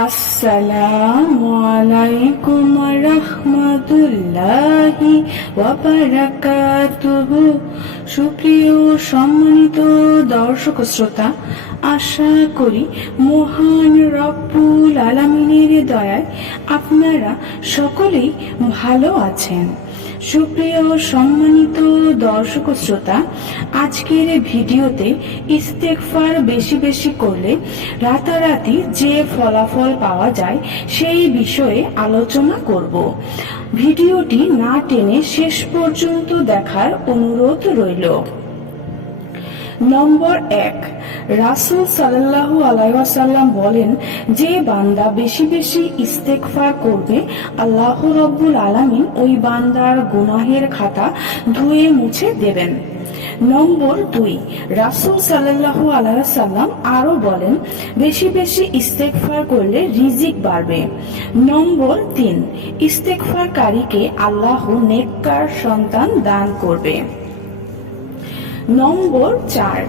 আসসালামু আলাইকুম রাহমাতুল্লাহি ওয়া বারাকাতুহু। সুপ্রিয় সম্মানিত দর্শক শ্রোতা, আশা করি মহান রব্বুল আলামিনের দয়ায় আপনারা সকলেই ভালো আছেন। সুপ্রিয় সম্মানিত দর্শক শ্রোতা, আজকের ভিডিওতে ইস্তেগফার বেশি বেশি করলে রাতারাতি যে ফলাফল পাওয়া যায় সেই বিষয়ে আলোচনা করব। ভিডিওটি না টেনে শেষ পর্যন্ত দেখার অনুরোধ রইল। নম্বর 1, রাসূল সাল্লাল্লাহু আলাইহি ওয়াসাল্লাম বলেন, যে বান্দা বেশি বেশি ইস্তেগফার করবে আল্লাহ রাব্বুল আলামিন ওই বান্দার গুনাহের খাতা ধুয়ে মুছে দেবেন। নম্বর 2, রাসূল সাল্লাল্লাহু আলাইহি ওয়াসাল্লাম আরো বলেন, বেশি বেশি ইস্তেগফার করলে রিজিক বাড়বে। নম্বর 3, ইস্তেগফারকারীকে আল্লাহ নেককার সন্তান দান করবে। নম্বর 4,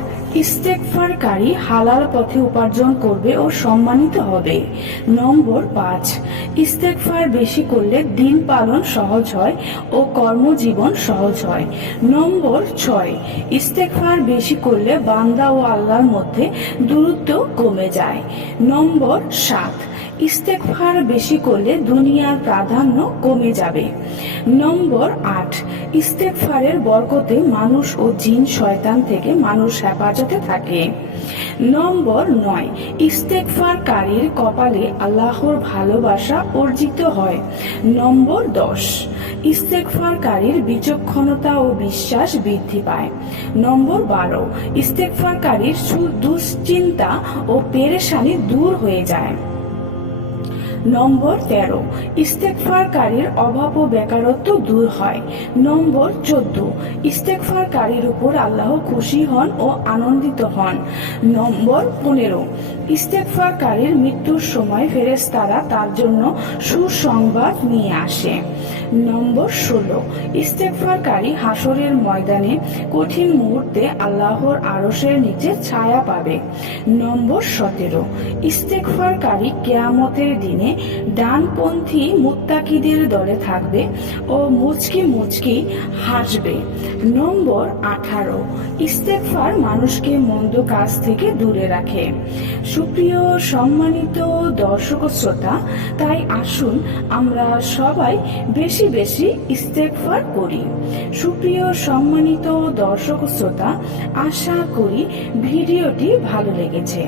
ইস্তেগফারকারী হালাল পথে উপার্জন করবে ও সম্মানিত হবে। নম্বর 5, ইস্তেগফার বেশি করলে দিন পালন সহজ হয় ও কর্মজীবন সহজ হয়। নম্বর 6, ইস্তেগফার বেশি করলে বান্দা ও আল্লাহর মধ্যে দূরত্ব কমে যায়। নম্বর 7, ইস্তেগফার বেশি করলে দুনিয়ার প্রাধান্য কমে যাবে। নম্বর 8, ইস্তেগফারের বরকতে মানুষ ও জিন শয়তান থেকে মানুষ হেফাজতে থাকে। নম্বর 9, ইস্তেগফারকারীর কপালে আল্লাহর ভালোবাসা অর্জিত হয়। নম্বর 10, ইস্তেগফারকারীর বিচক্ষণতা ও বিশ্বাস বৃদ্ধি পায়। নম্বর 12, ইস্তেগফারকারীর দুশ্চিন্তা ও পেরেশানি দূর হয়ে যায়। নম্বর 13, ইস্তেগফারকারীর অভাব ও বেকারত্ব দূর হয়। নম্বর 14, ইস্তেগফারকারীর উপর আল্লাহ খুশি হন ও আনন্দিত হন। নম্বর 15, ইস্তেগফারকারীর মৃত্যুর সময় ফেরেশতারা তার জন্য সুসংবাদ নিয়ে আসে। নম্বর 16, ইস্তেগফারকারী হাসরের ময়দানে কঠিন মুহূর্তে আল্লাহর আরশের নিচে ছায়া পাবে। নম্বর 17, ইস্তেগফারকারী কিয়ামতের দিনে ডানপন্থী মুত্তাকিদের দলে থাকবে ও মুচকি মুচকি হাসবে। নম্বর 18, ইস্তেগফার মানুষকে মন্দ কাজ থেকে দূরে রাখে। সুপ্রিয় সম্মানিত দর্শক শ্রোতা, তাই আসুন আমরা সবাই বেশি বেশি ইস্তেগফার করি। সুপ্রিয় সম্মানিত দর্শক শ্রোতা, আশা করি ভিডিওটি ভালো লেগেছে।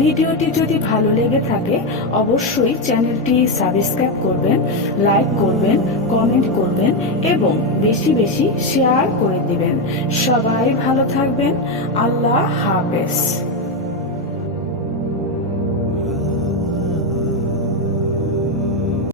ভিডিওটি যদি ভালো লেগে থাকে অবশ্যই চ্যানেলটি সাবস্ক্রাইব করবেন, লাইক করবেন, কমেন্ট করবেন এবং বেশি বেশি শেয়ার করে দিবেন। সবাই ভালো থাকবেন। আল্লাহ হাফেজ।